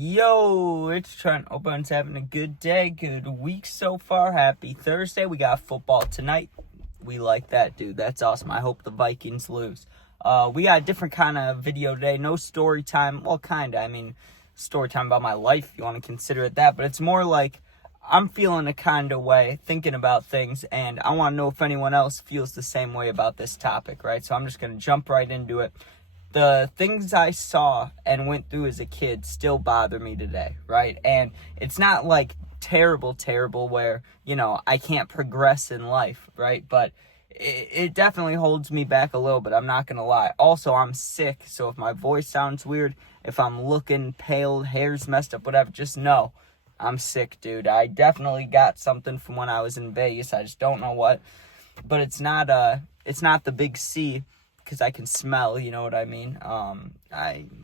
Yo, it's Trent. Hope everyone's having a good day, good week so far. Happy Thursday. We got football tonight. We like that, dude. That's awesome. I hope the Vikings lose. We got a different kind of video today. No story time. Well, kind of. Story time about my life, if you want to consider it that. But it's more like I'm feeling a kind of way, thinking about things, and I want to know if anyone else feels the same way about this topic, right? So I'm just going to jump right into it. The things I saw and went through as a kid still bother me today, right? And it's not like terrible where, I can't progress in life, right? But it definitely holds me back a little bit. I'm not going to lie. Also, I'm sick, so if my voice sounds weird, if I'm looking pale, hair's messed up, whatever, just know I'm sick, dude. I definitely got something from when I was in Vegas. I just don't know what. But it's not the big C, because I can smell, you know what I mean?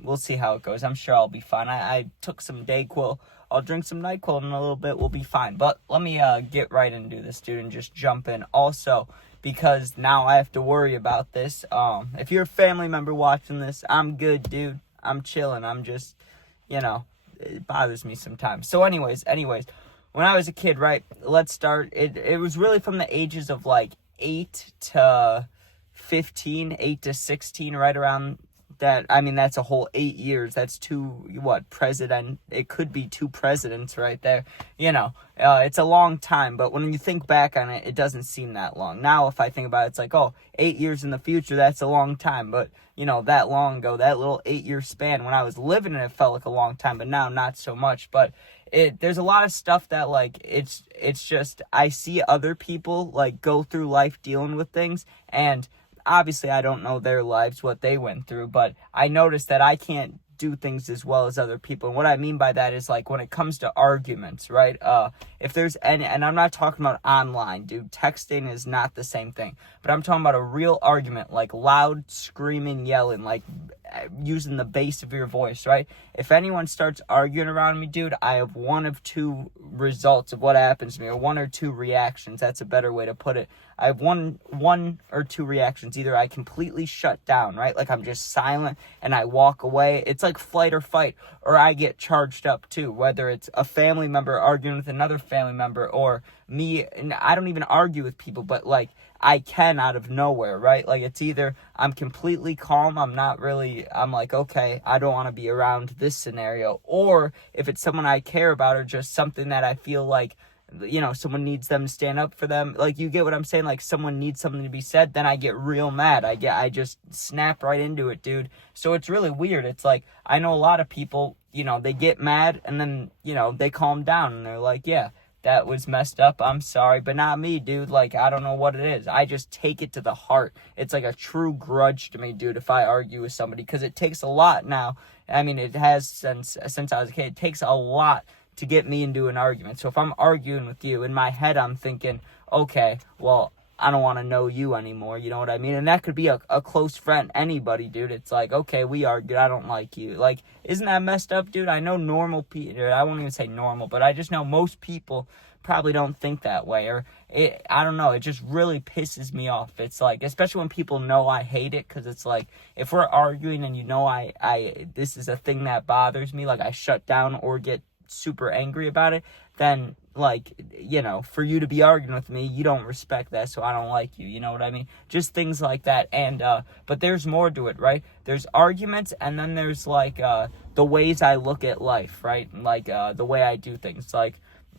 We'll see how it goes. I'm sure I'll be fine. I took some Dayquil. I'll drink some NyQuil in a little bit. We'll be fine. But let me get right into this, dude, and just jump in. Also, because now I have to worry about this. If you're a family member watching this, I'm good, dude. I'm chilling. I'm just, it bothers me sometimes. So anyways, when I was a kid, right, let's start. It was really from the ages of like 8 to 15, 8 to 16, right around that. That's a whole 8 years. That's it could be two presidents right there. It's a long time, but when you think back on it, it doesn't seem that long. Now, if I think about it, it's like, 8 years in the future, that's a long time. But, that long ago, that little 8-year span, when I was living in it, felt like a long time, but now not so much. But there's a lot of stuff that, like, it's just, I see other people, like, go through life dealing with things, and obviously, I don't know their lives, what they went through, but I noticed that I can't do things as well as other people. And what I mean by that is, like, when it comes to arguments, right? If there's any, and I'm not talking about online, dude, texting is not the same thing, but I'm talking about a real argument, like loud, screaming, yelling, like using the bass of your voice, right? If anyone starts arguing around me, dude, I have one of two results of what happens to me, or one or two reactions. That's a better way to put it. I have one or two reactions. Either I completely shut down, right? Like I'm just silent and I walk away. It's like flight or fight, or I get charged up too, whether it's a family member arguing with another family member, or me. And I don't even argue with people, but like I can out of nowhere, right? Like it's either I'm completely calm, I'm like, okay, I don't want to be around this scenario, or if it's someone I care about or just something that I feel like, someone needs them to stand up for them. Like, you get what I'm saying? Like, someone needs something to be said, then I get real mad. I just snap right into it, dude. So it's really weird. It's like, I know a lot of people, they get mad and then, they calm down and they're like, yeah, that was messed up, I'm sorry, but not me, dude. Like, I don't know what it is. I just take it to the heart. It's like a true grudge to me, dude, if I argue with somebody, because it takes a lot now. It has since I was a kid. It takes a lot to get me into an argument. So if I'm arguing with you, in my head I'm thinking, okay, well, I don't want to know you anymore, you know what I mean? And that could be a close friend, anybody, dude. It's like, okay, we argued, I don't like you. Like, isn't that messed up, dude? I know normal people, I won't even say normal, but I just know most people probably don't think that way, or I don't know, it just really pisses me off. It's like, especially when people know I hate it, because it's like, if we're arguing and I this is a thing that bothers me, like I shut down or get super angry about it, then like, for you to be arguing with me, you don't respect that, so I don't like you, you know what I mean? Just things like that. And but there's more to it, right? There's arguments, and then there's like the ways I look at life, right? Like the way I do things. Like,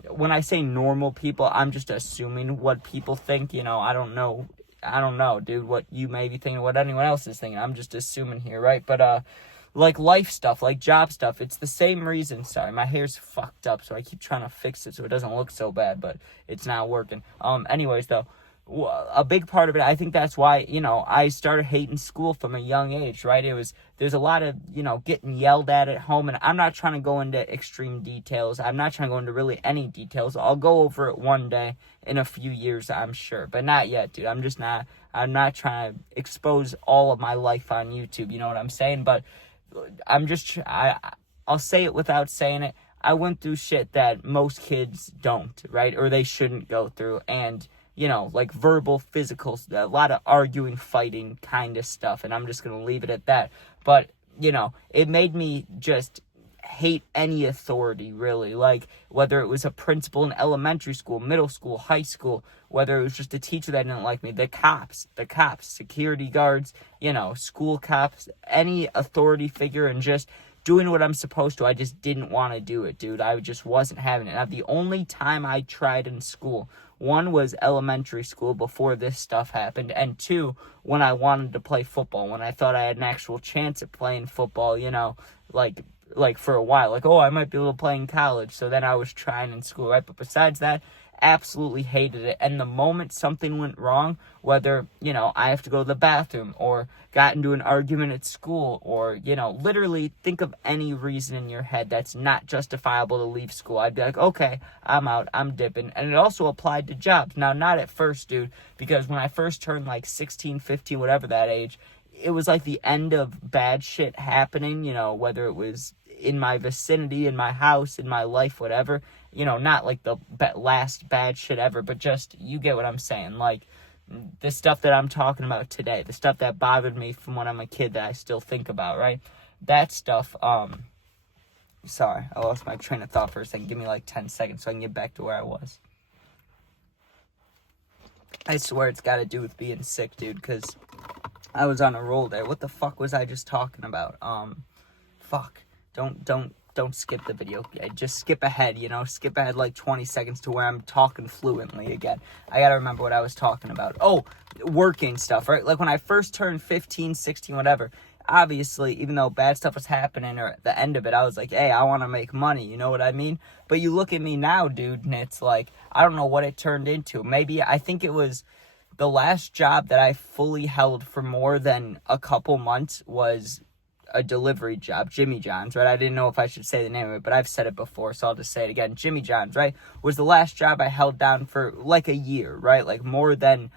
when I say normal people, I'm just assuming what people think. I don't know, dude, what you may be thinking, what anyone else is thinking. I'm just assuming here, right? But like life stuff, like job stuff, it's the same reason. Sorry, my hair's fucked up, so I keep trying to fix it so it doesn't look so bad, but it's not working. Anyways, though, a big part of it, I think that's why, I started hating school from a young age, right? There's a lot of, getting yelled at home, and I'm not trying to go into extreme details. I'm not trying to go into really any details. I'll go over it one day in a few years, I'm sure, but not yet, dude. I'm not trying to expose all of my life on YouTube, you know what I'm saying? But I'll say it without saying it. I went through shit that most kids don't, right? Or they shouldn't go through. And, like verbal, physical, a lot of arguing, fighting kind of stuff. And I'm just going to leave it at that. But, it made me just hate any authority, really. Like, whether it was a principal in elementary school, middle school, high school, whether it was just a teacher that didn't like me, the cops, security guards, school cops, any authority figure, and just doing what I'm supposed to. I just didn't want to do it, dude. I just wasn't having it. Now, the only time I tried in school, one was elementary school before this stuff happened, and two, when I wanted to play football, when I thought I had an actual chance at playing football, like for a while, like, oh, I might be able to play in college. So then I was trying in school, right? But besides that, absolutely hated it. And the moment something went wrong, whether, I have to go to the bathroom or got into an argument at school or, literally think of any reason in your head that's not justifiable to leave school, I'd be like, okay, I'm out, I'm dipping. And it also applied to jobs. Now, not at first, dude, because when I first turned like 16, 15, whatever that age, it was like the end of bad shit happening, whether it was in my vicinity, in my house, in my life, whatever, not like the last bad shit ever, but just, you get what I'm saying, like, the stuff that I'm talking about today, the stuff that bothered me from when I'm a kid that I still think about, right? That stuff, sorry, I lost my train of thought for a second, give me like 10 seconds so I can get back to where I was. I swear it's got to do with being sick, dude, because I was on a roll there. What the fuck was I just talking about? Fuck. Don't skip the video. Just skip ahead, skip ahead like 20 seconds to where I'm talking fluently again. I gotta remember what I was talking about. Oh, working stuff, right? Like when I first turned 15, 16, whatever, obviously, even though bad stuff was happening or at the end of it, I was like, hey, I want to make money, you know what I mean? But you look at me now, dude, and it's like, I don't know what it turned into. Maybe, I think it was the last job that I fully held for more than a couple months was a delivery job, Jimmy John's, right? I didn't know if I should say the name of it, but I've said it before, so I'll just say it again. Jimmy John's, right, was the last job I held down for like a year, right? Like more than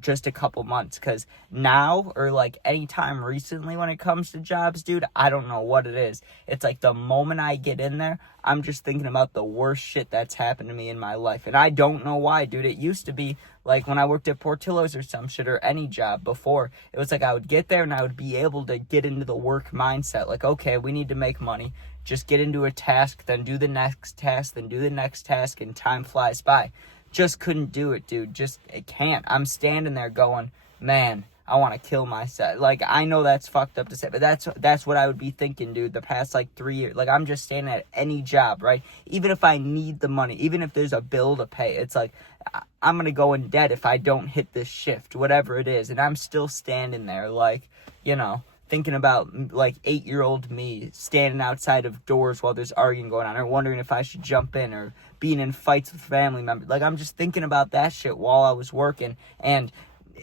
just a couple months, because now, or like any time recently when it comes to jobs, dude, I don't know what it is. It's like the moment I get in there, I'm just thinking about the worst shit that's happened to me in my life, and I don't know why, dude. It used to be like when I worked at Portillo's or some shit, or any job before, it was like I would get there and I would be able to get into the work mindset. Like, okay, we need to make money. Just get into a task, then do the next task, then do the next task, and time flies by. Just couldn't do it, dude. Just, it can't. I'm standing there going, man, I want to kill myself. Like, I know that's fucked up to say, but that's what I would be thinking, dude, the past, like, 3 years. Like, I'm just standing at any job, right? Even if I need the money, even if there's a bill to pay, it's like, I'm going to go in debt if I don't hit this shift, whatever it is. And I'm still standing there, like, thinking about, like, 8-year-old me standing outside of doors while there's arguing going on, or wondering if I should jump in, or being in fights with family members. Like, I'm just thinking about that shit while I was working, and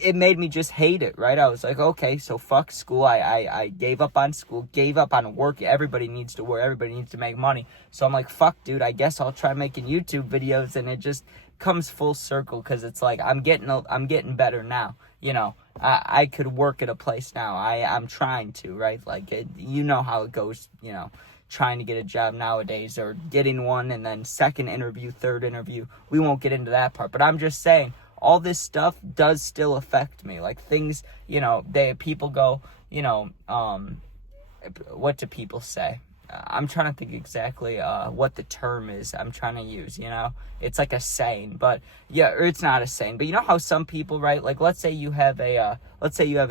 it made me just hate it, right? I was like, okay, so fuck school. I gave up on school, gave up on work. Everybody needs to work. Everybody needs to make money. So I'm like, fuck, dude, I guess I'll try making YouTube videos. And it just comes full circle, because it's like, I'm getting better now. I could work at a place now. I'm trying to, right? Like, you know how it goes, trying to get a job nowadays, or getting one, and then second interview, third interview. We won't get into that part, but I'm just saying, all this stuff does still affect me. Like, things, people go, what do people say? I'm trying to think exactly what the term is I'm trying to use, It's like a saying, but yeah, or it's not a saying, but you know how some people, right? Like, let's say you have an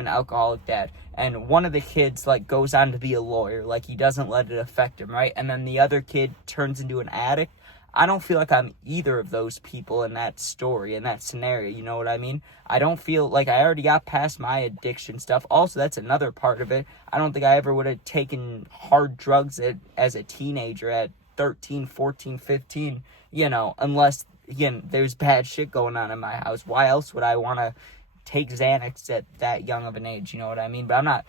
alcoholic dad, and one of the kids, like, goes on to be a lawyer, like, he doesn't let it affect him, right? And then the other kid turns into an addict. I don't feel like I'm either of those people in that story, in that scenario, you know what I mean? I don't feel like I already got past my addiction stuff. Also, that's another part of it. I don't think I ever would have taken hard drugs as a teenager at 13, 14, 15, unless, again, there's bad shit going on in my house. Why else would I want to take Xanax at that young of an age, you know what I mean? But I'm not,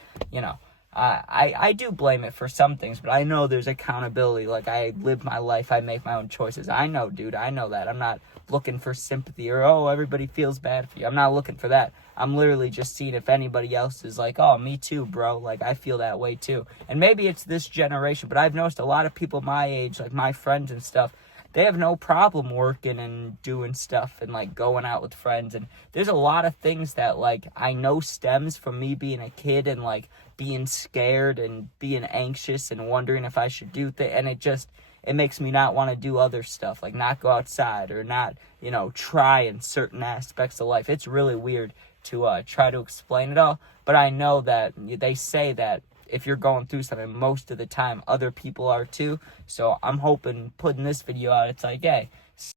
I do blame it for some things, but I know there's accountability. Like, I live my life, I make my own choices. I know, dude, I know that. I'm not looking for sympathy or, oh, everybody feels bad for you. I'm not looking for that. I'm literally just seeing if anybody else is like, oh, me too, bro. Like, I feel that way too. And maybe it's this generation, but I've noticed a lot of people my age, like my friends and stuff, they have no problem working and doing stuff and like going out with friends. And there's a lot of things that like I know stems from me being a kid and like being scared and being anxious and wondering if I should do things. And it makes me not want to do other stuff, like not go outside or not, try in certain aspects of life. It's really weird to try to explain it all, but I know that they say that if you're going through something, most of the time other people are too. So I'm hoping putting this video out, it's like, hey,